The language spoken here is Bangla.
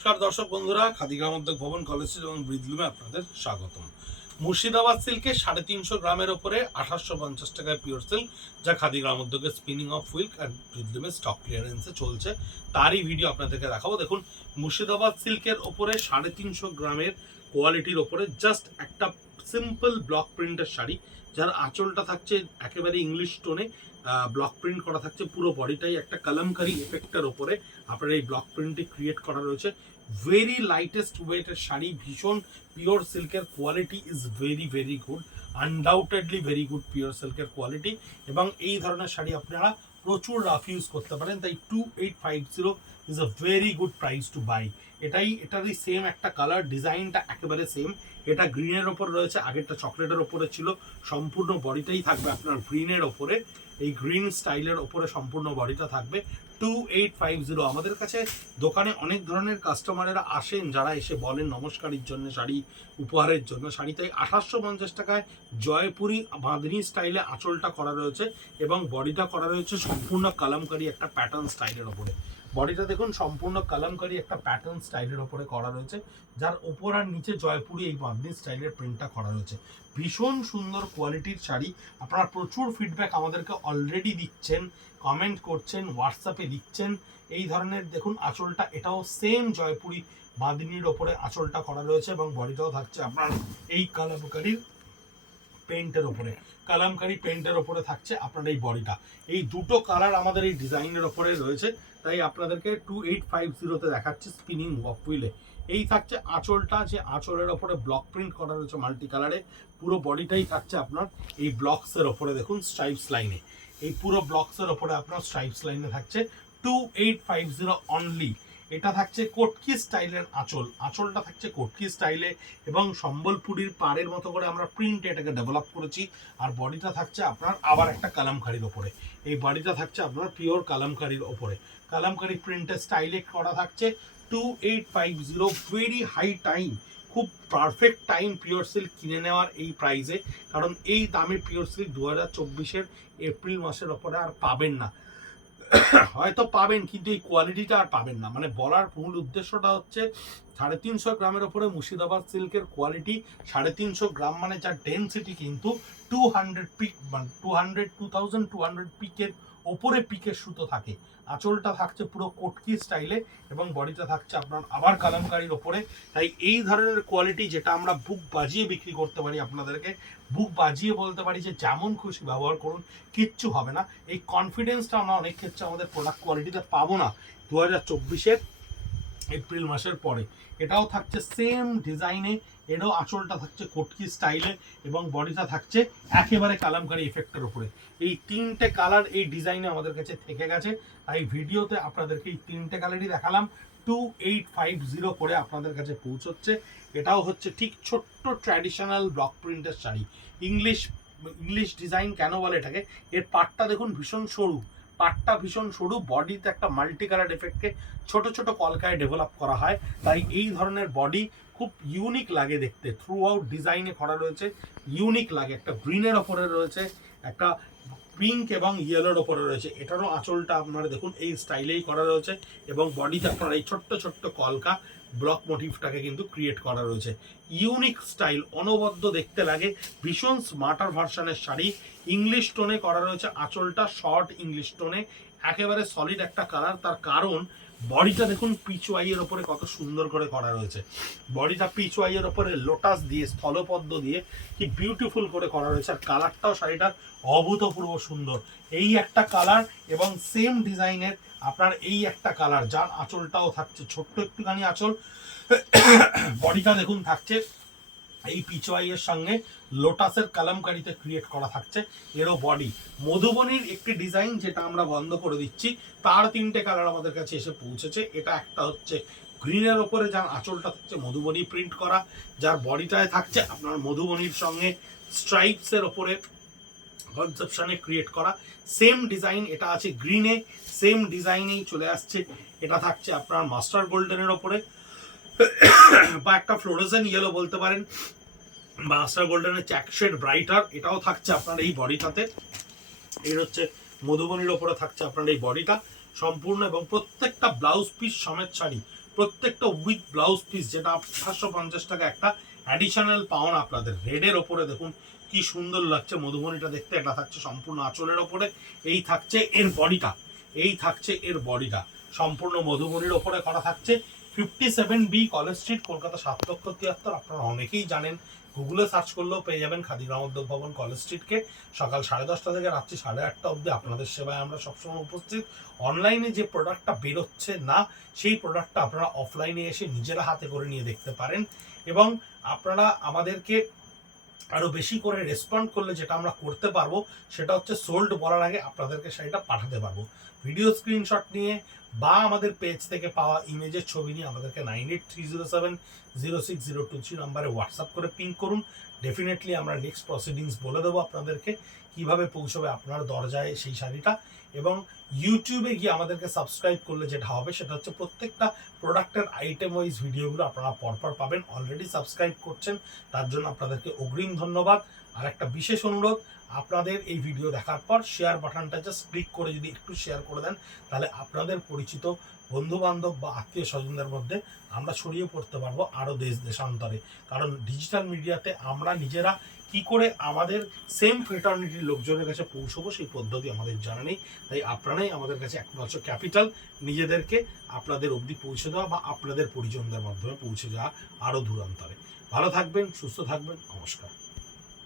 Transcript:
নমস্কার দর্শক বন্ধুরা, খাদি গ্রামোদ্যোগ ভবন কলেজ এবং ব্রিজলুমে আপনাদের স্বাগতম। মুর্শিদাবাদ সিল্কে 350 গ্রামের ওপরে 2850 টাকায় পিওর সিল্ক, যা খাদি গ্রামোদ্যোগের স্পিনিং অফ উইক আর ব্রিজলুমে স্টক ক্লিয়ারেন্সে চলছে, তারই ভিডিও আপনাদেরকে দেখাবো। দেখুন, মুর্শিদাবাদ সিল্কের ওপরে 350 গ্রামের কোয়ালিটির ওপরে জাস্ট একটা সিম্পল ব্লক প্রিন্টের শাড়ি, যার আঁচলটা থাকছে একেবারে ইংলিশ টোনে, ব্লক প্রিন্ট করা থাকছে। পুরো বডিটাই একটা কালামকারি এফেক্টের ওপরে আপনার এই ব্লক প্রিন্টটি ক্রিয়েট করা রয়েছে। ভেরি লাইটেস্ট ওয়েটের শাড়ি, ভীষণ পিওর সিল্কের quality is very very good, undoubtedly very good pure সিল্কের কোয়ালিটি। এবং এই ধরনের শাড়ি আপনারা প্রচুর রাফ ইউজ করতে পারেন, তাই 2850 is a very good price to buy. এটারই সেম একটা কালার, ডিজাইনটা একেবারে সেম। এটা গ্রিনের ওপর রয়েছে, আগেরটা চকলেটের ওপরে ছিল। সম্পূর্ণ বডিটাই থাকবে আপনার গ্রিনের ওপরে, এই গ্রিন স্টাইলের ওপরে সম্পূর্ণ বডিটা থাকবে। 2850। আমাদের কাছে দোকানে অনেক ধরনের কাস্টমারেরা আসেন, যারা এসে বলেন নমস্কারের জন্য শাড়ি, উপহারের জন্য শাড়ি। তাই 2850 টাকায় জয়পুরি বাঁধনি স্টাইলে আঁচলটা করা রয়েছে এবং বডিটা করা রয়েছে সম্পূর্ণ কালামকারি একটা প্যাটার্ন স্টাইলের ওপরে। বডিটা দেখুন, সম্পূর্ণ কালামকারি একটা প্যাটার্ন স্টাইলের ওপরে করা রয়েছে, যার ওপর আর নিচে জয়পুরি এই বাঁধনি স্টাইলের প্রিন্টটা করা রয়েছে। ভীষণ সুন্দর কোয়ালিটির শাড়ি। আপনারা প্রচুর ফিডব্যাক আমাদেরকে অলরেডি দিচ্ছেন, কমেন্ট করছেন, হোয়াটসঅ্যাপে দিচ্ছেন। এই ধরনের দেখুন আঁচলটা, এটাও সেম জয়পুরি বাঁধনির ওপরে আঁচলটা করা রয়েছে এবং বডিটাও থাকছে আপনার এই কালামকারির পেন্টের ওপরে, কালামকারি পেন্টের ওপরে থাকছে আপনার এই বডিটা। এই দুটো কালার আমাদের এই ডিজাইনের ওপরে রয়েছে, তাই আপনাদেরকে 2850-তে দেখাচ্ছি স্পিনিং অফ হুইলে। এই থাকছে আঁচলটা, যে আঁচলের ওপরে ব্লক প্রিন্ট করা রয়েছে মাল্টি কালারে। পুরো বডিটাই থাকছে আপনার এই ব্লকসের ওপরে, দেখুন স্ট্রাইপস লাইনে, এই পুরো ব্লকসের ওপরে আপনার স্ট্রাইপস লাইনে থাকছে। 2850 অনলি। এটা থাকছে কটকি স্টাইলের আঁচল, আঁচলটা থাকছে কটকি স্টাইলে এবং সম্বলপুরীর পাড়ের মতো করে আমরা প্রিন্ট এটাকে ডেভেলপ করেছি। আর বডিটা থাকছে আপনার আবার একটা কালামকারির ওপরে, এই বডিটা থাকছে আপনার পিওর কালামকারির ওপরে, কালামকারি প্রিন্টের স্টাইলে করা থাকছে। 2850, ভেরি হাই টাইম, খুব পারফেক্ট টাইম পিওর সিল্ক কিনে নেওয়ার এই প্রাইসে। কারণ এই দামে পিওর সিল্ক 2024-এর এপ্রিল মাসের ওপরে আর পাবেন না। হয়তো পাবেন, কিন্তু এই কোয়ালিটিটা আর পাবেন না। মানে বলার মূল উদ্দেশ্যটা হচ্ছে 350 গ্রামের ওপরে মুর্শিদাবাদ সিল্কের কোয়ালিটি। 350 গ্রাম মানে যার ডেন্সিটি কিন্তু 200 পিক, মানে 2200 পিকের ওপরে পিকের সুতো থাকে। আঁচলটা থাকছে পুরো কটকি স্টাইলে এবং বডিটা থাকছে আপনার আবার কালামকারির ওপরে। তাই এই ধরনের কোয়ালিটি, যেটা আমরা বুক বাজিয়ে বিক্রি করতে পারি, আপনাদেরকে বুক বাজিয়ে বলতে পারি যে যেমন খুশি ব্যবহার করুন, কিচ্ছু হবে না। এই কনফিডেন্সটা আমরা অনেক ক্ষেত্রে আমাদের প্রোডাক্ট কোয়ালিটিতে পাবো না 2024-এর এপ্রিল মাসের পরে। এটাও থাকছে সেম ডিজাইনে, এরও আঁচলটা থাকছে কটকি স্টাইলে এবং বডিটা থাকছে একেবারে কালামকারি এফেক্টের উপরে। এই তিনটে কালার এই ডিজাইনে আমাদের কাছে থেকে গেছে, তাই ভিডিওতে আপনাদেরকে এই তিনটে কালারই দেখালাম। 2850 করে আপনাদের কাছে পৌঁছচ্ছে। এটাও হচ্ছে ঠিক ছোট্ট ট্র্যাডিশনাল ব্লক প্রিন্টের শাড়ি। ইংলিশ ডিজাইন কেন বলে এটাকে, এর পাটটা দেখুন ভীষণ সরু, পাটটা ভীষণ সরু, বডিতে একটা মাল্টি কালার এফেক্টকে ছোট ছোট কলকায় ডেভেলপ করা হয়, তাই এই ধরনের বডি খুব ইউনিক লাগে দেখতে। থ্রু আউট ডিজাইনে করা রয়েছে, ইউনিক লাগে। একটা গ্রিনের ওপরে রয়েছে, একটা পিঙ্ক এবং ইয়েলোর ওপরে রয়েছে। এটারও আঁচলটা আপনারা দেখুন এই স্টাইলেই করা রয়েছে এবং বডিতে আপনার এই ছোট্ট ছোট্ট কলকা ব্লক মোটিভটাকে কিন্তু ক্রিয়েট করা রয়েছে। ইউনিক স্টাইল, অনবদ্য দেখতে লাগে, ভীষণ স্মার্টার ভার্সনের শাড়ি। ইংলিশ টোনে করা রয়েছে আঁচলটা, শর্ট ইংলিশ টোনে, একেবারে সলিড একটা কালার। তার কারণ বডিটা দেখুন পিচওয়াইয়ের ওপরে কত সুন্দর করে করা রয়েছে। বডিটা পিচওয়াইয়ের ওপরে লোটাস দিয়ে, স্থলপদ্ম দিয়ে কি বিউটিফুল করে করা রয়েছে। আর কালারটাও শাড়িটার অভূতপূর্ব সুন্দর। এই একটা কালার এবং সেম ডিজাইনের আপনার এই একটা কালার, যার আঁচলটাও থাকছে ছোট্ট একটুখানি আঁচল। বডিটা দেখুন থাকছে এই পিচওয়াইয়ের সঙ্গে লোটাসের কালামকারিতে ক্রিয়েট করা থাকছে। এরও বডি মধুবনীর একটি ডিজাইন, যেটা আমরা বন্ধ করে দিচ্ছি। তার তিনটে কালার আমাদের কাছে এসে পৌঁছেছে। এটা একটা হচ্ছে গ্রিনের ওপরে, যার আঁচলটা থাকছে মধুবনী প্রিন্ট করা, যার বডিটায় থাকছে আপনার মধুবনীর সঙ্গে স্ট্রাইপসের ওপরে কনসেপশনে ক্রিয়েট করা। সেম ডিজাইন এটা আছে গ্রিনে, সেম ডিজাইনেই চলে আসছে। এটা থাকছে আপনার মাস্টার গোল্ডেনের ওপরে বা একটা ফ্লোরোজেন ইয়েলো বলতে পারেন, মাস্টার গোল্ডেনের চ্যাক শেড ব্রাইটার। এটাও থাকছে আপনার এই বডিটাতে। এর হচ্ছে মধুবনীর ওপরে থাকছে আপনার এই বডিটা সম্পূর্ণ, এবং প্রত্যেকটা ব্লাউজ পিস সমেত শাড়ি প্রত্যেকটা উইথ ব্লাউজ পিস, যেটা 850 টাকা একটা অ্যাডিশনাল পাউন আপনাদের। রেডের ওপরে দেখুন কি সুন্দর লাগছে মধুবনীটা দেখতে। এটা থাকছে সম্পূর্ণ আঁচলের ওপরে, এই থাকছে এর বডিটা, এই থাকছে এর বডিটা সম্পূর্ণ মধুবনীর ওপরে করা থাকছে। 57B college street, Kolkata 773। আপনারা অনেকেই জানেন, গুগলে সার্চ করলেও পেয়ে যাবেন খাদি গ্রামোদ্যোগ ভবন কলেজ স্ট্রিটকে। সকাল 10:30 থেকে রাত্রি 8:30 অবধি আপনাদের সেবায় আমরা সবসময় উপস্থিত। অনলাইনে যে প্রোডাক্টটা বেরোচ্ছে না, সেই প্রোডাক্টটা আপনারা অফলাইনে এসে নিজেরা হাতে করে নিয়ে দেখতে পারেন। এবং আপনারা আমাদেরকে আরও বেশি করে রেসপন্ড করলে যেটা আমরা করতে পারবো, সেটা হচ্ছে সোল্ড বলার আগে আপনাদেরকে শাড়িটা পাঠাতে পারবো ভিডিও স্ক্রিনশট নিয়ে, বা আমাদের পেজ থেকে পাওয়া ইমেজের ছবি নিয়ে আমাদেরকে 9830706023 নাম্বারে হোয়াটসঅ্যাপ করে পিং করুন। ডেফিনেটলি আমরা নেক্সট প্রসিডিংস বলে দেবো আপনাদেরকে কিভাবে পৌঁছবে আপনার দরজায় সেই শাড়িটা। এবং ইউটিউবে গিয়ে আমাদেরকে সাবস্ক্রাইব করলে যেটা হবে সেটা হচ্ছে প্রত্যেকটা প্রোডাক্টের আইটেম ওয়াইজ ভিডিওগুলো আপনারা পরপর পাবেন। অলরেডি সাবস্ক্রাইব করছেন, তার জন্য আপনাদেরকে অগ্রিম ধন্যবাদ। আর একটা বিশেষ অনুরোধ, আপনাদের এই ভিডিও দেখার পর শেয়ার বাটনটা জাস্ট ক্লিক করে যদি একটু শেয়ার করে দেন, তাহলে আপনাদের পরিচিত বন্ধুবান্ধব বা আত্মীয় স্বজনদের মধ্যে আমরা ছড়িয়ে পড়তে পারবো আরও দেশ দেশান্তরে। কারণ ডিজিটাল মিডিয়াতে আমরা নিজেরা কি করে আমাদের সেম ফ্রেটার্নিটির লোকজনের কাছে পৌঁছবো সেই পদ্ধতি আমাদের জানা নেই। তাই আপনারাই আমাদের কাছে একমাত্র ক্যাপিটাল নিজেদেরকে আপনাদের অবধি পৌঁছে দেওয়া বা আপনাদের পরিজনদের মাধ্যমে পৌঁছে যাওয়া আরও দূরান্তরে। ভালো থাকবেন, সুস্থ থাকবেন, নমস্কার।